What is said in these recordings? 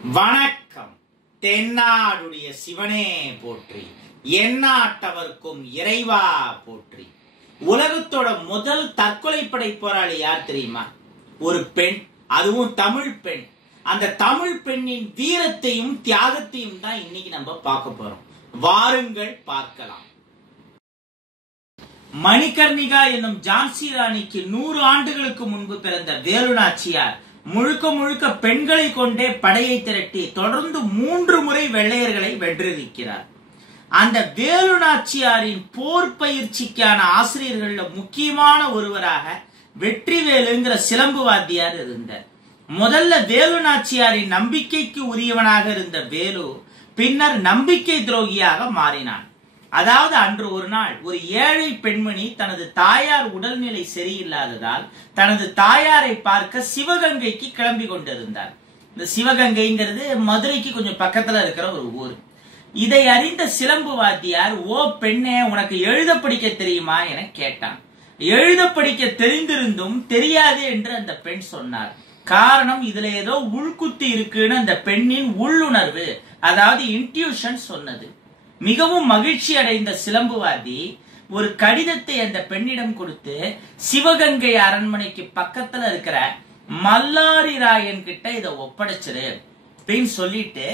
வணக்கம். தென்னாடுடைய சிவனே போற்றி, எந்நாட்டவர்க்கும் இறைவா போற்றி. உலகத்தோட முதல் தற்கொலைப்படை போராளி யார் தெரியுமா? ஒரு பெண், அதுவும் தமிழ் பெண். அந்த தமிழ் பெண்ணின் வீரத்தையும் தியாகத்தையும் தான் இன்னைக்கு நம்ம பார்க்க போறோம். வாருங்கள் பார்க்கலாம். மணிகர்ணிகா என்னும் ஜான்சி ராணிக்கு 100 ஆண்டுகளுக்கு முன்பு பிறந்த வேலு நாச்சியார் முழுக்க முழுக்க பெண்களை கொண்டே படையை திரட்டி தொடர்ந்து 3 முறை வெள்ளையர்களை வென்றிருக்கிறார். அந்த வேலு நாச்சியாரின் போர் பயிற்சிக்கான ஆசிரியர்கள முக்கியமான ஒருவராக வெற்றிவேலுங்கிற சிலம்பு வாத்தியார் இருந்தார். முதல்ல வேலு நாச்சியாரின் நம்பிக்கைக்கு உரியவனாக இருந்த வேலு பின்னர் நம்பிக்கை துரோகியாக மாறினான். அதாவது அன்று ஒரு நாள் ஒரு ஏழை பெண்மணி தனது தாயார் உடல்நிலை சரியில்லாததால் தனது தாயாரை பார்க்க சிவகங்கைக்கு கிளம்பி கொண்டிருந்தார். இந்த சிவகங்கைங்கிறது மதுரைக்கு கொஞ்சம் பக்கத்துல இருக்கிற ஒரு ஊர். இதை அறிந்த சிலம்பு வாத்தியார், ஓ பெண்ணே, உனக்கு எழுத படிக்க தெரியுமா என கேட்டான். எழுத படிக்க தெரிந்திருந்தும் தெரியாது என்று அந்த பெண் சொன்னார். காரணம், இதுல ஏதோ உள்குத்து இருக்குன்னு அந்த பெண்ணின் உள்ளுணர்வு, அதாவது இன்ட்யூஷன் சொன்னது. மிகவும் மகிழ்ச்சி அடைந்த சிலம்புவாதி ஒரு கடிதத்தை அந்த பெண்ணிடம் கொடுத்து சிவகங்கை அரண்மனைக்கு பக்கத்துல இருக்கிற மல்லாரி ராயன் கிட்ட இதை ஒப்படைச்சிரு அப்படின்னு சொல்லிட்டு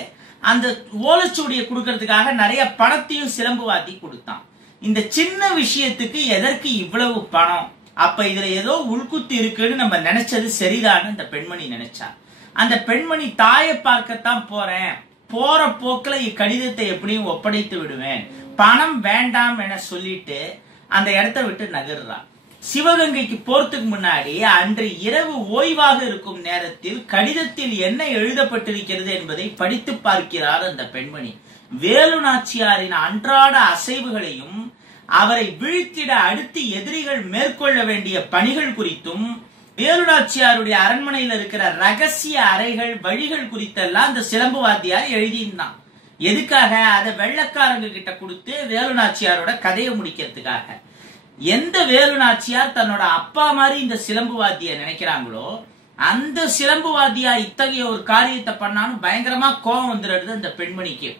அந்த ஓலைச்சுவடியை கொடுக்கறதுக்காக நிறைய பணத்தையும் சிலம்புவாதி கொடுத்தான். இந்த சின்ன விஷயத்துக்கு எதற்கு இவ்வளவு பணம்? அப்ப இதுல ஏதோ உள்குத்து இருக்குன்னு நம்ம நினைச்சது சரிதான்னு அந்த பெண்மணி நினைச்சா. அந்த பெண்மணி, தாயை பார்க்கத்தான் போறேன், போற போக்குல இக்கடிதத்தை எப்படியும் ஒப்படைத்து விடுவேன், பணம் வேண்டாம் என சொல்லிட்டு அந்த இடத்தை விட்டு நகர்றான். சிவகங்கைக்கு போறதுக்கு முன்னாடி அன்று இரவு ஓய்வாக இருக்கும் நேரத்தில் கடிதத்தில் என்ன எழுதப்பட்டிருக்கிறது என்பதை படித்து பார்க்கிறார் அந்த பெண்மணி. வேலு நாச்சியாரின் அன்றாட அசைவுகளையும் அவரை வீழ்த்திட அடுத்து எதிரிகள் மேற்கொள்ள வேண்டிய பணிகள் குறித்தும் வேலு நாச்சியாருடைய அரண்மனையில் இருக்கிற ரகசிய அறைகள் வழிகள் குறித்தெல்லாம் அந்த சிலம்பு வாத்தியார் எழுதியிருந்தான். எதுக்காக? அதை வெள்ளக்காரங்க கிட்ட கொடுத்து வேலு நாச்சியாரோட கதையை முடிக்கிறதுக்காக. எந்த வேலு நாச்சியார் தன்னோட அப்பா மாதிரி இந்த சிலம்பு வாத்திய நினைக்கிறாங்களோ அந்த சிலம்பு வாத்தியா இத்தகைய ஒரு காரியத்தை பண்ணாலும் பயங்கரமா கோபம் வந்துடுறது அந்த பெண்மணிக்கு.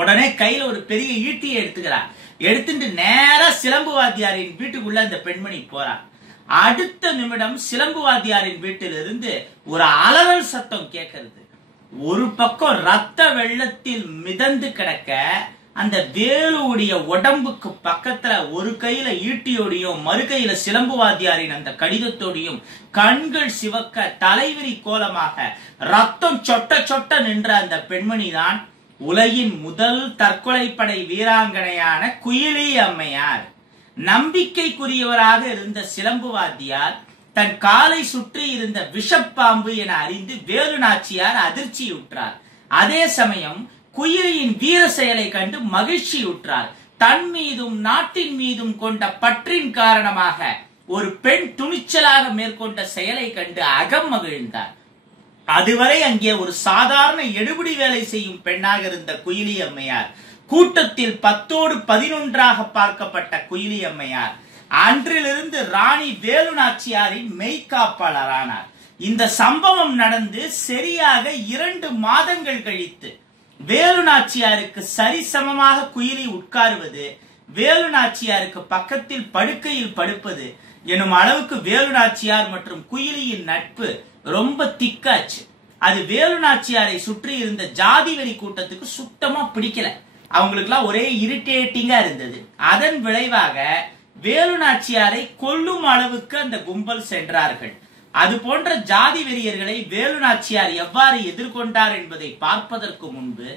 உடனே கையில ஒரு பெரிய ஈட்டியை எடுத்துக்கிறார். எடுத்துட்டு நேரா சிலம்பு வாத்தியாரின் வீட்டுக்குள்ள அந்த பெண்மணி போறார். அடுத்த நிமிடம் சிலம்பு வாத்தியாரின் வீட்டிலிருந்து ஒரு அலறல் சத்தம் கேட்கிறது. ஒரு பக்கம் ரத்த வெள்ளத்தில் மிதந்து கிடக்க அந்த வேலுடைய உடம்புக்கு பக்கத்துல ஒரு கையில ஈட்டியோடையும் மறு கையில சிலம்பு வாத்தியாரின் அந்த கடிதத்தோடையும் கண்கள் சிவக்க தலைவிரி கோலமாக ரத்தம் சொட்ட சொட்ட நின்ற அந்த பெண்மணி தான் உலகின் முதல் தற்கொலைப்படை வீராங்கனையான குயிலி அம்மையார். நம்பிக்கைக்குரியவராக இருந்த சிலம்பு வாத்தியார் தன் காலை சுற்றி இருந்த விஷப்பாம்பு என அறிந்து வேலு நாச்சியார் அதிர்ச்சியுற்றார். அதே சமயம் குயிலியின் வீர செயலை கண்டு மகிழ்ச்சியுற்றார். தன் மீதும் நாட்டின் மீதும் கொண்ட பற்றின் காரணமாக ஒரு பெண் துணிச்சலாக மேற்கொண்ட செயலை கண்டு அகம் மகிழ்ந்தார். அதுவரை அங்கே ஒரு சாதாரண எடுபிடி வேலை செய்யும் பெண்ணாக இருந்த குயிலி அம்மையார் கூட்டத்தில் 10ஓடு 11ஆக பார்க்கப்பட்ட குயிலி அம்மையார் அன்றிலிருந்து ராணி வேலு நாச்சியாரின் மெய்காப்பாளரானார். இந்த சம்பவம் நடந்து சரியாக 2 மாதங்கள் கழித்து வேலு நாச்சியாருக்கு சரிசமமாக குயிலி உட்காருவது, வேலு நாச்சியாருக்கு பக்கத்தில் படுக்கையில் படுப்பது எனும் அளவுக்கு வேலு நாச்சியார் மற்றும் குயிலியின் நட்பு ரொம்ப திக்காச்சு. அது வேலு நாச்சியாரை சுற்றி இருந்த ஜாதி வெறி கூட்டத்துக்கு சுத்தமா பிடிக்கல. அவங்களுக்குலாம் ஒரே இரிட்டேட்டிங்கா இருந்தது. அதன் விளைவாக வேலு நாச்சியாரை கொல்லும் அளவுக்கு அந்த கும்பல் சென்றார்கள். அது போன்ற ஜாதி வெறியர்களை வேலு நாச்சியார் எவ்வாறு எதிர்கொண்டார் என்பதை பார்ப்பதற்கு முன்பு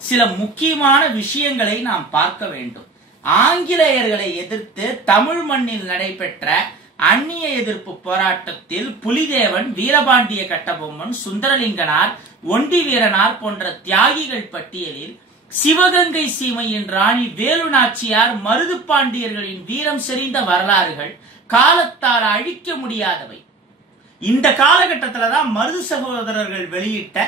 சில முக்கியமான விஷயங்களை நாம் பார்க்க வேண்டும். ஆங்கிலேயர்களை எதிர்த்து தமிழ் மண்ணில் நடைபெற்ற அந்நிய எதிர்ப்பு போராட்டத்தில் புலிதேவன், வீரபாண்டிய கட்டபொம்மன், சுந்தரலிங்கனார், ஒண்டி வீரனார் போன்ற தியாகிகள் பட்டியலில் சிவகங்கை சீமையின் ராணி வேலு நாச்சியார், மருது பாண்டியர்களின் வீரம் செறிந்த வரலாறுகள் காலத்தால் அழிக்க முடியாதவை. இந்த காலகட்டத்தில்தான் மருது சகோதரர்கள் வெளியிட்ட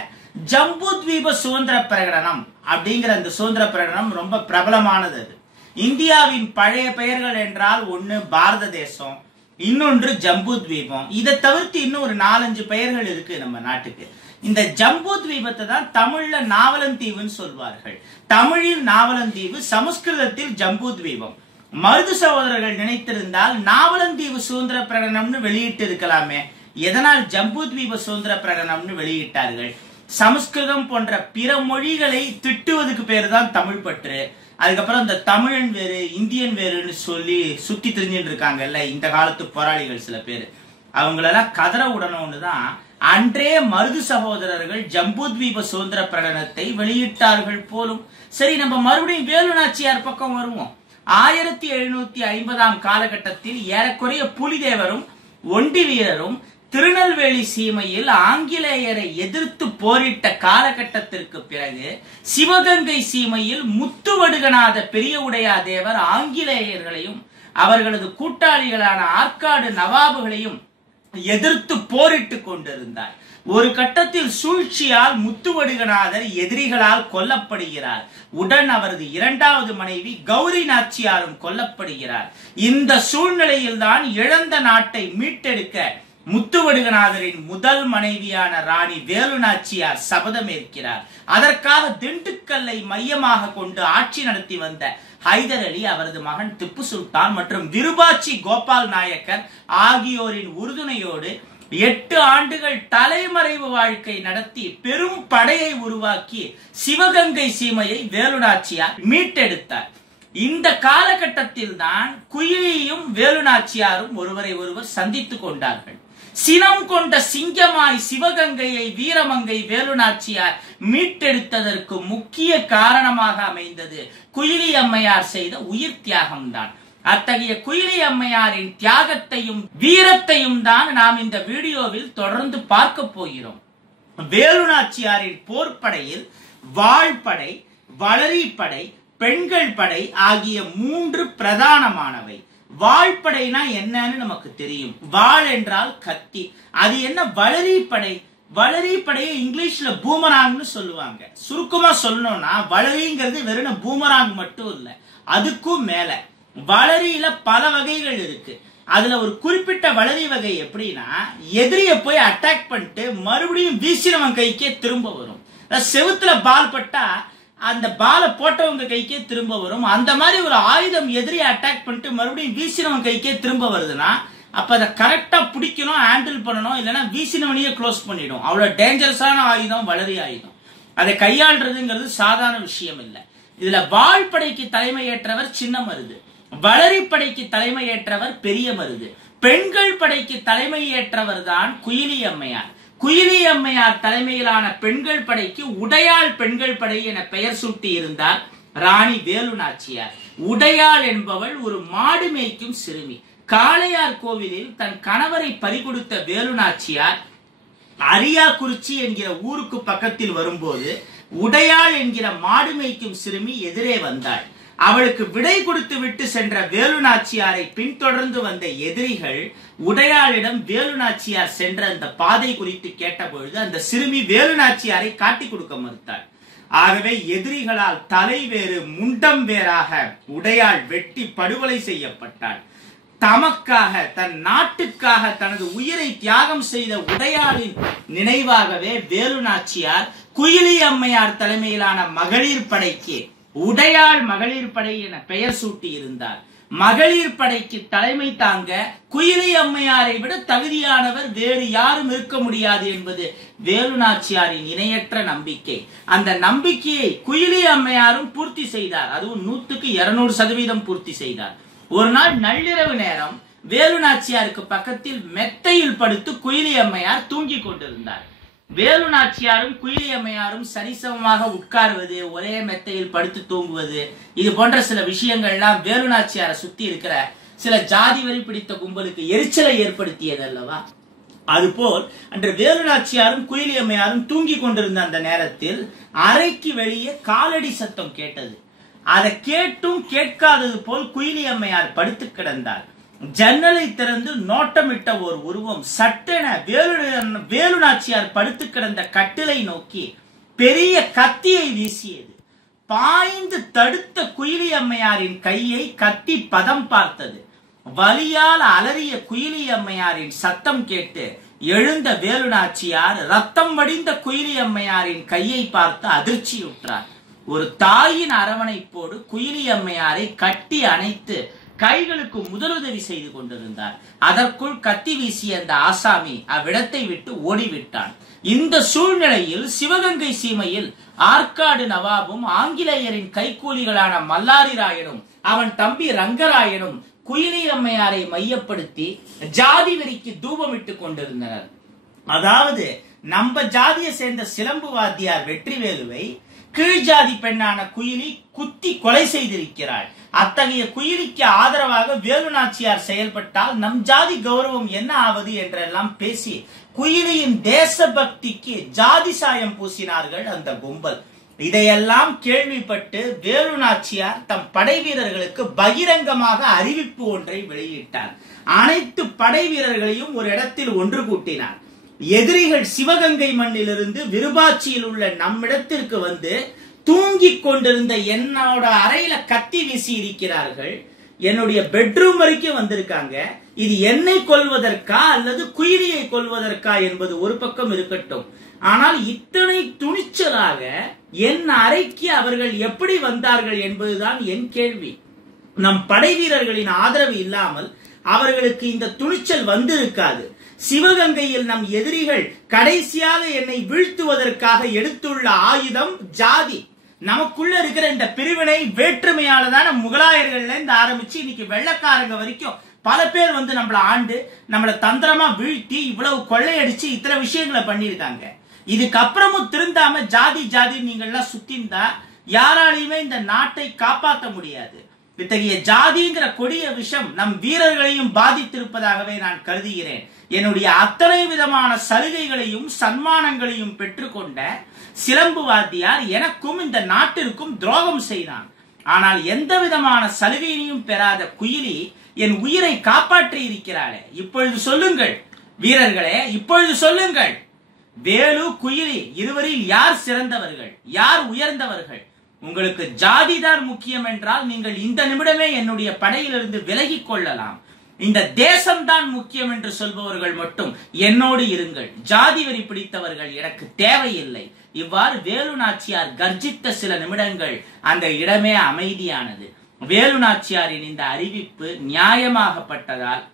ஜம்புத்வீப சுதந்திர பிரகடனம் அப்படிங்கிற அந்த சுதந்திர பிரகடனம் ரொம்ப பிரபலமானது. அது இந்தியாவின் பழைய பெயர்கள் என்றால் ஒன்னு பாரத தேசம், இன்னொன்று ஜம்பு தீபம். இதை தவிர்த்து இன்னும் ஒரு 4-5 பெயர்கள் இருக்கு நம்ம நாட்டுக்கு. இந்த ஜம்பு தீபத்தை தான் தமிழ்ல நாவலந்தீவுன்னு சொல்வார்கள். தமிழில் நாவலந்தீவு, சமஸ்கிருதத்தில் ஜம்பு தீபம். மருது சகோதரர்கள் நினைத்திருந்தால் நாவலந்தீவு சுதந்திர பிரகடனம்னு வெளியிட்டு இருக்கலாமே, எதனால் ஜம்பு தீப சுதந்திர பிரகடனம்னு வெளியிட்டார்கள்? சமஸ்கிருதம் போன்ற பிற மொழிகளை திட்டுவதுக்கு பேரு தான் தமிழ் பற்று. அதுக்கப்புறம் இந்த தமிழன் வேறு இந்தியன் வேறுன்னு சொல்லி சுத்தி தெரிஞ்சுட்டு இருக்காங்கல்ல இந்த காலத்து போராளிகள் சில பேர், அவங்களெல்லாம் கதற உடனோன்னு தான் அன்றே மருது சகோதரர்கள் ஜம்பு தீப சுதந்திர பிரகடனத்தை வெளியிட்டார்கள் போலும். சரி, நம்ம மறுபடியும் வேலு நாச்சியார் பக்கம் வருவோம். 1750 காலகட்டத்தில் ஏறக்குறைய புலிதேவரும் ஒண்டி வீரரும் திருநெல்வேலி சீமையில் ஆங்கிலேயரை எதிர்த்து போரிட்ட காலகட்டத்திற்கு பிறகு சிவகங்கை சீமையில் முத்துவடுகநாத பெரிய உடையா தேவர் ஆங்கிலேயர்களையும் அவர்களது கூட்டாளிகளான ஆற்காடு நவாபுகளையும் எதிர்த்து போரிட்டு கொண்டிருந்தார். ஒரு கட்டத்தில் சூழ்ச்சியால் முத்துவடுகநாதர் எதிரிகளால் கொல்லப்படுகிறார். உடன் அவரது 2வது மனைவி கௌரி நாச்சியாரும் கொல்லப்படுகிறார். இந்த சூழ்நிலையில் தான் இழந்த நாட்டை மீட்டெடுக்க முத்துவடுகநாதரின் முதல் மனைவியான ராணி வேலு நாச்சியார் சபதமேற்கிறார். அதற்காக திண்டுக்கல்லை மையமாக கொண்டு ஆட்சி நடத்தி வந்த ஹைதர் அலி, அவரது மகன் திப்பு சுல்தான் மற்றும் விருபாச்சி கோபால் நாயக்கர் ஆகியோரின் உறுதுணையோடு 8 ஆண்டுகள் தலைமறைவு வாழ்க்கை நடத்தி பெரும் படையை உருவாக்கி சிவகங்கை சீமையை வேலு நாச்சியார் மீட்டெடுத்தார். இந்த காலகட்டத்தில் தான் குயிலியும் வேலு நாச்சியாரும் ஒருவரை ஒருவர் சந்தித்துக் கொண்டார்கள். சினம் கொண்ட சிங்கமாய் சிவகங்கையை வீரமங்கை வேலு நாச்சியார் மீட்டெடுத்ததற்கு முக்கிய காரணமாக அமைந்தது குயிலி அம்மையார் செய்த உயிர் தியாகம்தான். அத்தகைய குயிலி அம்மையாரின் தியாகத்தையும் வீரத்தையும் தான் நாம் இந்த வீடியோவில் தொடர்ந்து பார்க்க போகிறோம். வேலு நாச்சியாரின் போர்ப்படையில் வாள்படை, வளரிப்படை, பெண்கள் படை ஆகிய 3 பிரதானமானவை. வாள்படைனா என்னன்னு நமக்கு தெரியும். வாள் என்றால் கத்தி. அது என்ன வளரிப்படை? வளரிப்படையை இங்கிலீஷ்ல பூமராங்னு சொல்லுவாங்க. சுருக்கமா சொல்லணும்னா வளரிங்கிறது வெறும் பூமராங் மட்டும் இல்ல, அதுக்கும் மேல வளரியில பல வகைகள் இருக்கு. அதுல ஒரு குறிப்பிட்ட வளரி வகை எப்படின்னா, எதிரிய போய் அட்டாக் பண்ணிட்டு மறுபடியும் வீசினவன் கைக்கே திரும்ப வரும். செவுத்துல பால் பட்டா அந்த பாலை போட்டவங்க கைக்கே திரும்ப வரும். அந்த மாதிரி ஒரு ஆயுதம் எதிரியை அட்டாக் பண்ணிட்டு மறுபடியும் வீசினவன் கைக்கே திரும்ப வருதுன்னா அப்ப அதை கரெக்டா பிடிக்கணும், ஹேண்டில் பண்ணணும், இல்லைன்னா வீசினவனையே க்ளோஸ் பண்ணிடும். அவ்வளவு டேஞ்சரஸான ஆயுதம் வளரி ஆயுதம். அதை கையாள்றதுங்கிறது சாதாரண விஷயம் இல்லை. இதுல வாள்படைக்கு தலைமையேற்றவர் சின்ன மருது, வளரிப்படைக்கு தலைமையேற்றவர் பெரிய மருது, பெண்கள் படைக்கு தலைமையேற்றவர் தான் குயிலி அம்மையார். குயிலி அம்மையார் தலைமையிலான பெண்கள் படைக்கு உடையாள் பெண்கள் படை என பெயர் சூட்டி இருந்தார் ராணி வேலு நாச்சியார். உடையாள் என்பவள் ஒரு மாடு மேய்க்கும் சிறுமி. காளையார் கோவிலில் தன் கணவரை பறிகொடுத்த வேலு நாச்சியார் அரியாக்குறிச்சி என்கிற ஊருக்கு பக்கத்தில் வரும்போது உடையாள் என்கிற மாடு மேய்க்கும் சிறுமி எதிரே வந்தாள். அவளுக்கு விடை கொடுத்து விட்டு சென்ற வேலு நாச்சியாரை பின்தொடர்ந்து வந்த எதிரிகள் உடையாளிடம் வேலு நாச்சியார் சென்ற அந்த பாதை குறித்து கேட்டபொழுது அந்த சிறுமி வேலு நாச்சியாரை காட்டி கொடுக்க மறுத்தாள். ஆகவே எதிரிகளால் தலை வேறு முண்டம் வேறாக உடையாள் வெட்டி படுகொலை செய்யப்பட்டாள். தமக்காக, தன் நாட்டுக்காக தனது உயிரை தியாகம் செய்த உடையாளின் நினைவாகவே வேலு நாச்சியார் குயிலி அம்மையார் தலைமையிலான மகளிர் படைக்கு உடையாள் மகளிர் படை என பெயர் சூட்டி இருந்தார். மகளிர் படைக்கு தலைமை தாங்க குயிலி அம்மையாரை விட தகுதியானவர் வேறு யாரும் இருக்க முடியாது என்பது வேலு நாச்சியாரின் இணையற்ற நம்பிக்கை. அந்த நம்பிக்கையை குயிலி அம்மையாரும் பூர்த்தி செய்தார். அதுவும் 100க்கு 200% பூர்த்தி செய்தார். ஒரு நாள் நள்ளிரவு நேரம் வேலு நாச்சியாருக்கு பக்கத்தில் மெத்தையில் படுத்து குயிலி அம்மையார் தூங்கிக் கொண்டிருந்தார். வேலு நாச்சியாரும் குயிலி அம்மையாரும் சரிசமமாக உட்காருவது, ஒரே மெத்தையில் படுத்து தூங்குவது, இது போன்ற சில விஷயங்கள்லாம் வேலு நாச்சியாரை சுத்தி இருக்கிற சில ஜாதி வரி பிடித்த கும்பலுக்கு எரிச்சலை ஏற்படுத்தியது அல்லவா? அதுபோல் அன்று வேலு நாச்சியாரும் குயிலி அம்மையாரும் தூங்கி கொண்டிருந்த அந்த நேரத்தில் அறைக்கு வெளியே காலடி சத்தம் கேட்டது. அதை கேட்டும் கேட்காதது போல் குயிலி அம்மையார் படுத்து கிடந்தார். ஜன்னலை திறந்து நோட்டமிட்ட ஒரு உருவம் சட்டென வேலு நாச்சியார் படுத்து கிடந்த கட்டிலை நோக்கி பெரிய கத்தியை வீசியது. பாய்ந்து தடுத்த குயிலி அம்மையாரின் கையை கத்தி பதம் பார்த்தது. வலியால் அலறிய குயிலி அம்மையாரின் சத்தம் கேட்டு எழுந்த வேலு நாச்சியார் ரத்தம் வடிந்த குயிலி அம்மையாரின் கையை பார்த்து அதிர்ச்சியுற்றார். ஒரு தாயின் அரவணைப்போடு குயிலி அம்மையாரை கட்டி அணைத்து கைகளுக்கு முதலுதவி செய்து கொண்டிருந்தார். அதற்குள் கத்தி வீசிய அந்த ஆசாமி அவ்விடத்தை விட்டு ஓடிவிட்டான். இந்த சூழ்நிலையில் சிவகங்கை சீமையில் ஆற்காடு நவாபும் ஆங்கிலேயரின் கைக்கூலிகளான மல்லாரி ராயனும் அவன் தம்பி ரங்கராயனும் குயிலி அம்மையாரை மையப்படுத்தி ஜாதி வெறிக்கு தூபமிட்டுக் கொண்டிருந்தனர். அதாவது நம்ம ஜாதியை சேர்ந்த சிலம்பு வாத்தியார் வெற்றிவேலுவை கீழ் ஜாதி பெண்ணான குயிலி குத்தி கொலை செய்திருக்கிறாள். அத்தகைய குயிலிக்கு ஆதரவாக வேலு நாச்சியார் செயல்பட்டால் நம் ஜாதி கௌரவம் என்ன ஆவது என்றெல்லாம் பேசி குயிலியின் தேசபக்திக்கு ஜாதி சாயம் பூசினார்கள் அந்த கும்பல். இதையெல்லாம் கேள்விப்பட்டு வேலு நாச்சியார் தம் படை வீரர்களுக்கு பகிரங்கமாக அறிவிப்பு ஒன்றை வெளியிட்டார். அனைத்து படை வீரர்களையும் ஒரு இடத்தில் ஒன்று கூட்டினார். எதிரிகள் சிவகங்கை மண்ணிலிருந்து விருபாட்சியில் உள்ள நம்மிடத்திற்கு வந்து தூங்கிக் கொண்டிருந்த என்னோட அறையில கத்தி வீசி இருக்கிறார்கள். என்னுடைய பெட்ரூம் வரைக்கும் வந்திருக்காங்க. இது என்னை கொல்வதற்கா அல்லது குயிலியை கொல்வதற்கா என்பது ஒரு பக்கம் இருக்கட்டும். ஆனால் இத்தனை துணிச்சலாக என் அறைக்கு அவர்கள் எப்படி வந்தார்கள் என்பதுதான் என் கேள்வி. நம் படை வீரர்களின் ஆதரவு இல்லாமல் அவர்களுக்கு இந்த துணிச்சல் வந்திருக்காது. சிவகங்கையில் நம் எதிரிகள் கடைசியாக என்னை வீழ்த்துவதற்காக எடுத்துள்ள ஆயுதம் ஜாதி. நமக்குள்ள இருக்கிற இந்த பிரிவினை வேற்றுமையாலதான் முகலாயர்கள்ல இருந்து ஆரம்பிச்சு இன்னைக்கு வெள்ளக்காரங்க வரைக்கும் பல பேர் வந்து நம்மள ஆண்டு நம்மள தந்திரமா வீழ்த்தி இவ்வளவு கொள்ளையடிச்சு இத்தனை விஷயங்களை பண்ணிருக்காங்க. இதுக்கப்புறமும் திருந்தாம ஜாதி ஜாதி நீங்கள்லாம் சுத்திந்தா யாராலையுமே இந்த நாட்டை காப்பாற்ற முடியாது. இத்தகைய ஜாதிங்கிற கொடிய விஷம் நம் வீரர்களையும் பாதித்திருப்பதாகவே நான் கருதுகிறேன். என்னுடைய அத்தனை விதமான சலுகைகளையும் சன்மானங்களையும் பெற்றுக்கொண்ட சிலம்பு வாத்தியார் எனக்கும் இந்த நாட்டிற்கும் துரோகம் செய்தான். ஆனால் எந்த விதமான சலுகையையும் பெறாத குயிலி என் உயிரை காப்பாற்றி இருக்கிறாளே. இப்பொழுது சொல்லுங்கள் வீரர்களே, இப்பொழுது சொல்லுங்கள், வேலு குயிலி இருவரில் யார் சிறந்தவர்கள், யார் உயர்ந்தவர்கள்? உங்களுக்கு ஜாதிதான் முக்கியம் என்றால் நீங்கள் இந்த நிமிடமே என்னுடைய படையிலிருந்து விலகிக் கொள்ளலாம். இந்த தேசம்தான் முக்கியம் என்று சொல்பவர்கள் மட்டும் என்னோடு இருங்கள். ஜாதி வெறி பிடித்தவர்கள் எனக்கு தேவையில்லை. இவ்வாறு வேலு நாச்சியார் கர்ஜித்த சில நிமிடங்கள் அந்த இடமே அமைதியானது. வேலு நாச்சியாரின் இந்த அறிவிப்பு நியாயமாகப்பட்டதால்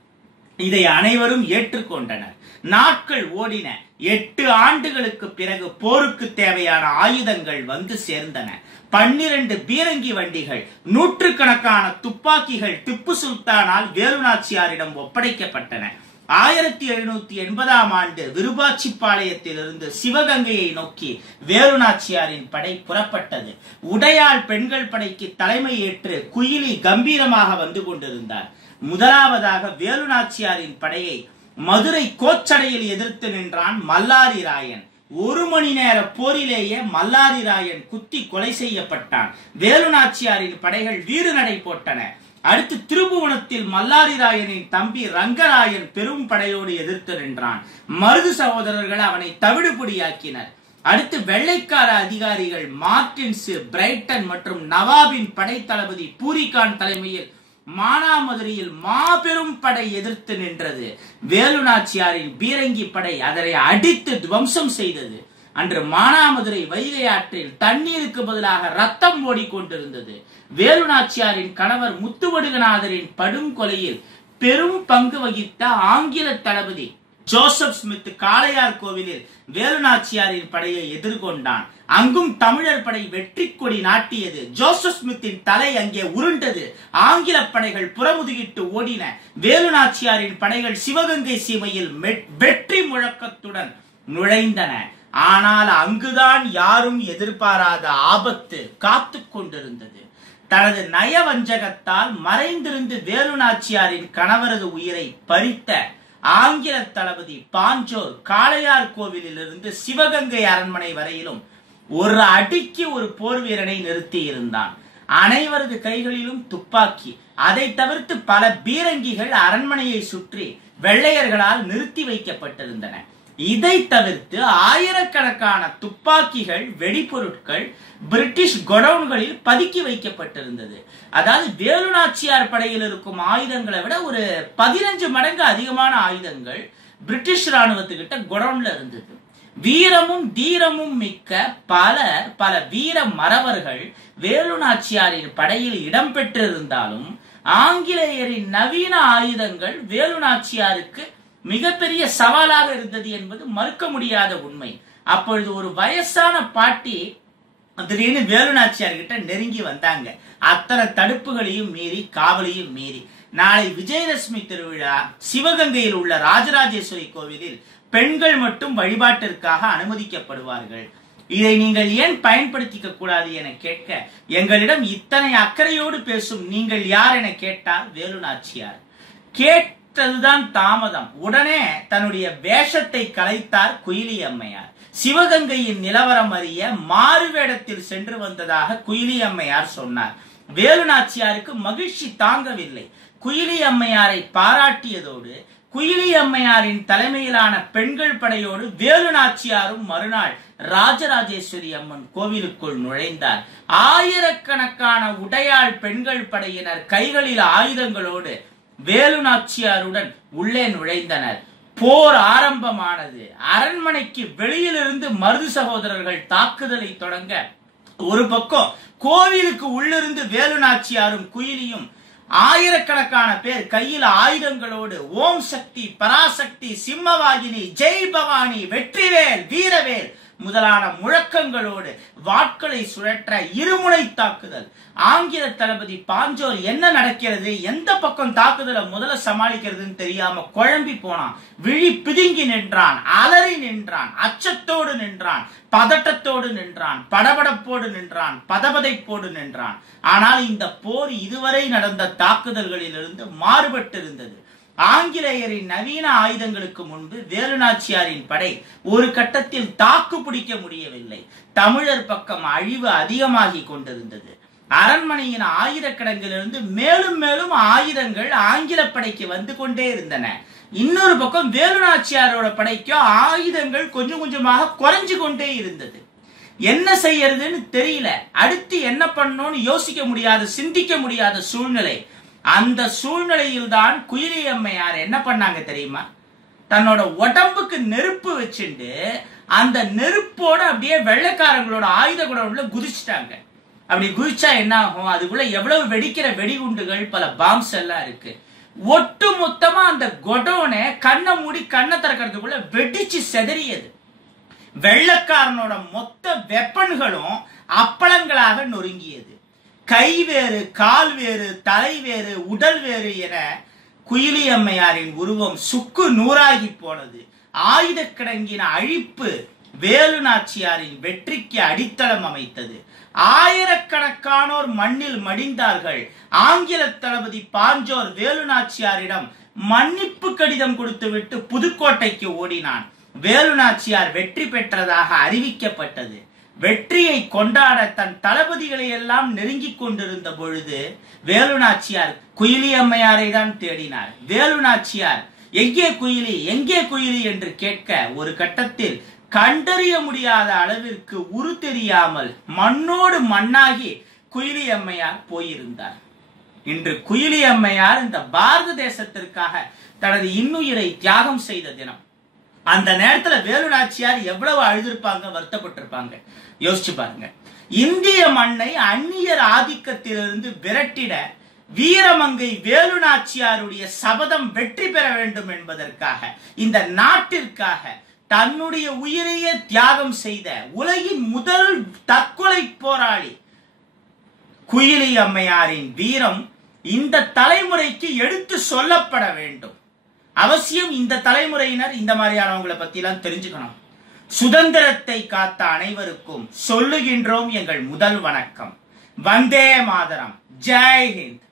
இதை அனைவரும் ஏற்றுக்கொண்டனர். நாட்கள் ஓடின. 8 ஆண்டுகளுக்கு பிறகு போருக்கு தேவையான ஆயுதங்கள் வந்து சேர்ந்தன. 12 பீரங்கி வண்டிகள், நூற்றுக்கணக்கான துப்பாக்கிகள் திப்பு சுல்தானால் வேலு நாச்சியாரிடம் ஒப்படைக்கப்பட்டன. 1780ஆம் ஆண்டு விருபாட்சிப்பாளையத்திலிருந்து சிவகங்கையை நோக்கி வேலு நாச்சியாரின் படை புறப்பட்டது. உடையாள் பெண்கள் படைக்கு தலைமை ஏற்று குயிலி கம்பீரமாக வந்து கொண்டிருந்தார். முதலாவதாக வேலு நாச்சியாரின் படையை மதுரை கோச்சடையில் எதிர்த்து நின்றான் மல்லாரி ராயன். 1 மணி நேர போரிலேயே மல்லாரி ராயன் குத்தி கொலை செய்யப்பட்டான். வேலு நாச்சியாரின் படைகள் வீறு நடை போட்டன. அடுத்து திருபுவனத்தில் மல்லாரி ராயனின் தம்பி ரங்கராயன் பெரும் படையோடு எதிர்த்து நின்றான். மருது சகோதரர்கள் அவனை தவிடுபொடியாக்கினர். அடுத்து வெள்ளைக்கார அதிகாரிகள் மார்டின்ஸ், பிரைட்டன் மற்றும் நவாபின் படை தளபதி பூரிகான் தலைமையில் மானாமதுரையில் மாபெரும் படை எதிர்த்து நின்றது. வேலு நாச்சியாரின் பீரங்கி படை அதனை அடித்து துவம்சம் செய்தது. அன்று மானாமதுரை வைகை ஆற்றில் தண்ணீருக்கு பதிலாக ரத்தம் ஓடிக்கொண்டிருந்தது. வேலு நாச்சியாரின் கணவர் முத்துவடுகநாதரின் படும் கொலையில் பெரும் பங்கு வகித்த ஆங்கில தளபதி ஜோசப் ஸ்மித் காளையார் கோவிலில் வேலு நாச்சியாரின் படையை எதிர்கொண்டான். அங்கும் தமிழர் படை வெற்றி கொடி நாட்டியது. ஜோசப் ஸ்மித்தின் தலை அங்கே உருண்டது. ஆங்கில படைகள் புறமுதுகிட்டு ஓடின. வேலு நாச்சியாரின் படைகள் சிவகங்கை சீமையில் வெற்றி முழக்கத்துடன் நுழைந்தன. ஆனால் அங்குதான் யாரும் எதிர்பாராத ஆபத்து காத்து கொண்டிருந்தது. தனது நயவஞ்சகத்தால் மறைந்திருந்து வேலு நாச்சியாரின் கணவரது உயிரை பறித்த ஆங்கில தளபதி பாஞ்சோர் காளையார் கோவிலில் இருந்து சிவகங்கை அரண்மனை வரையிலும் ஒரு அடிக்கு ஒரு போர் வீரனை நிறுத்தி இருந்தான். அனைவரது கைகளிலும் துப்பாக்கி. அதை தவிர்த்து பல பீரங்கிகள் அரண்மனையை சுற்றி வெள்ளையர்களால் நிறுத்தி வைக்கப்பட்டிருந்தன. இதை தவிர்த்து ஆயிரக்கணக்கான துப்பாக்கிகள், வெடிபொருட்கள் பிரிட்டிஷ் கோடவுன்களில் பதுக்கி வைக்கப்பட்டிருந்தது. அதாவது வேலு நாச்சியார் படையில் இருக்கும் ஆயுதங்களை விட ஒரு 15 மடங்கு அதிகமான ஆயுதங்கள் பிரிட்டிஷ் ராணுவத்துக்கிட்ட கோடவுன்ல இருந்தது. வீரமும் தீரமும் மிக்க பல வீர மறவர்கள் வேலு நாச்சியாரின் படையில் இடம்பெற்றிருந்தாலும் ஆங்கிலேயரின் நவீன ஆயுதங்கள் வேலு நாச்சியாருக்கு மிகப்பெரிய சவாலாக இருந்தது என்பது மறுக்க முடியாத உண்மை. அப்பொழுது ஒரு வயசான பாட்டி திடீர்னு வேலு நாச்சியார் கிட்ட நெருங்கி வந்தாங்க. அத்தனை தடுப்புகளையும் மீறி, காவலையும் மீறி. நாளை விஜயதசமி திருவிழா சிவகங்கையில் உள்ள ராஜராஜேஸ்வரி கோவிலில் பெண்கள் மட்டும் வழிபாட்டிற்காக அனுமதிக்கப்படுவார்கள். இதை நீங்கள் ஏன் பயன்படுத்திக்க கூடாது என கேட்க, எங்களிடம் இத்தனை அக்கறையோடு பேசும் நீங்கள் யார் என கேட்டார் வேலு நாச்சியார். கேட்டதுதான் தாமதம். உடனே தன்னுடைய வேஷத்தை கலைத்தார் குயிலி அம்மையார். சிவகங்கையின் நிலவரம் அறிய மாறுவேடத்தில் சென்று வந்ததாக குயிலி அம்மையார் சொன்னார். வேலு நாச்சியாருக்கு மகிழ்ச்சி தாங்கவில்லை. குயிலி அம்மையாரை பாராட்டியதோடு குயிலி அம்மையாரின் தலைமையிலான பெண்கள் படையோடு வேலு நாச்சியாரும் மறுநாள் ராஜராஜேஸ்வரி அம்மன் கோவிலுக்குள் நுழைந்தார். ஆயிரக்கணக்கான உடையாள் பெண்கள் படையினர் கைகளில் ஆயுதங்களோடு வேலு நாச்சியாருடன் உள்ளே நுழைந்தனர். போர் ஆரம்பமானது. அரண்மனைக்கு வெளியிலிருந்து மருது சகோதரர்கள் தாக்குதலை தொடங்க, ஒரு பக்கம் கோவிலுக்கு உள்ளிருந்து வேலு நாச்சியாரும் குயிலியும் ஆயிரக்கணக்கான பேர் கையில் ஆயுதங்களோடு ஓம் சக்தி, பராசக்தி, சிம்மவாகினி, ஜெய் பவானி, வெற்றிவேல், வீரவேல் முதலான முழக்கங்களோடு வாட்களை சுழற்ற இருமுனை தாக்குதல். ஆங்கில தளபதி பாஞ்சோர் என்ன நடக்கிறது, எந்த பக்கம் தாக்குதலை முதல்ல சமாளிக்கிறதுன்னு தெரியாம குழம்பி போனான். விழி பிதுங்கி நின்றான், அலறி நின்றான், அச்சத்தோடு நின்றான், பதட்டத்தோடு நின்றான், படபடப்போடு நின்றான், பதபதைப்போடு நின்றான். ஆனால் இந்த போர் இதுவரை நடந்த தாக்குதல்களிலிருந்து மாறுபட்டிருந்தது. ஆங்கிலேயரின் நவீன ஆயுதங்களுக்கு முன்பு வேலு நாச்சியாரின் படை ஒரு கட்டத்தில் தாக்கு பிடிக்க முடியவில்லை. தமிழர் பக்கம் அழிவு அதிகமாகி கொண்டிருந்தது. அரண்மனையின் ஆயுதக்கிடங்கிலிருந்து மேலும் மேலும் ஆயுதங்கள் ஆங்கில படைக்கு வந்து கொண்டே இருந்தன. இன்னொரு பக்கம் வேலு நாச்சியாரோட படைக்கு ஆயுதங்கள் கொஞ்சம் கொஞ்சமாக குறைஞ்சு கொண்டே இருந்தது. என்ன செய்யறதுன்னு தெரியல. அடுத்து என்ன பண்ணணும்னு யோசிக்க முடியாத, சிந்திக்க முடியாத சூழ்நிலை. அந்த சூழ்நிலையில் தான் குயிலி அம்மையார் என்ன பண்ணாங்க தெரியுமா? தன்னோட உடம்புக்கு நெருப்பு வச்சுட்டு அந்த நெருப்போட அப்படியே வெள்ளைக்காரங்களோட ஆயுத குடவுல குதிச்சுட்டாங்க. அப்படி குதிச்சா என்ன ஆகும்? அதுக்குள்ள எவ்வளவு வெடிக்கிற வெடிகுண்டுகள், பல பாம்ஸ் எல்லாம் இருக்கு. ஒட்டு மொத்தமா அந்த கொடோனை கண்ணை மூடி கண்ணை திறக்கிறதுக்குள்ள வெடிச்சு செதறியது. வெள்ளைக்காரனோட மொத்த வெப்பன்களும் அப்பளங்களாக நொறுங்கியது. கை வேறு, கால் வேறு, தலை வேறு, உடல் வேறு என குயிலி அம்மையாரின் உருவம் சுக்கு நூறாகி போனது. ஆயுத கிடங்கின அழிப்பு வேலு நாச்சியாரின் வெற்றிக்கு அடித்தளம் அமைத்தது. ஆயிரக்கணக்கானோர் மண்ணில் மடிந்தார்கள். ஆங்கில தளபதி பாஞ்சோர் வேலு நாச்சியாரிடம் மன்னிப்பு கடிதம் கொடுத்துவிட்டு புதுக்கோட்டைக்கு ஓடினான். வேலு நாச்சியார் வெற்றி பெற்றதாக அறிவிக்கப்பட்டது. வெற்றியை கொண்டாட தன் தளபதிகளை எல்லாம் நெருங்கி கொண்டிருந்த பொழுது வேலு நாச்சியார் குயிலி அம்மையாரை தான் தேடினார். வேலு நாச்சியார் எங்கே குயிலி, எங்கே குயிலி என்று கேட்க, ஒரு கட்டத்தில் கண்டறிய முடியாத அளவிற்கு உரு தெரியாமல் மண்ணோடு மண்ணாகி குயிலி அம்மையார் போயிருந்தார். இன்று குயிலி அம்மையார் இந்த பாரத தேசத்திற்காக தனது இன்னுயிரை தியாகம் செய்த தினம். அந்த நேரத்துல வேலு நாச்சியார் எவ்வளவு அழுதிருப்பாங்க, வருத்தப்பட்டிருப்பாங்க. யோசிச்சு பாருங்க. இந்திய மண்ணை அந்நியர் ஆதிக்கத்திலிருந்து விரட்டிட வீரமங்கை வேலு நாச்சியாருடைய சபதம் வெற்றி பெற வேண்டும் என்பதற்காக, இந்த நாட்டிற்காக தன்னுடைய உயிரையே தியாகம் செய்த உலகின் முதல் தற்கொலை போராளி குயிலி அம்மையாரின் வீரம் இந்த தலைமுறைக்கு எடுத்து சொல்லப்பட வேண்டும். அவசியம் இந்த தலைமுறையினர் இந்த மாதிரியானவங்களை பத்தி எல்லாம் தெரிஞ்சுக்கணும். சுதந்திரத்தை காத்த அனைவருக்கும் சொல்லுகின்றோம் எங்கள் முதல் வணக்கம். வந்தே மாதரம். ஜெய் ஹிந்த்.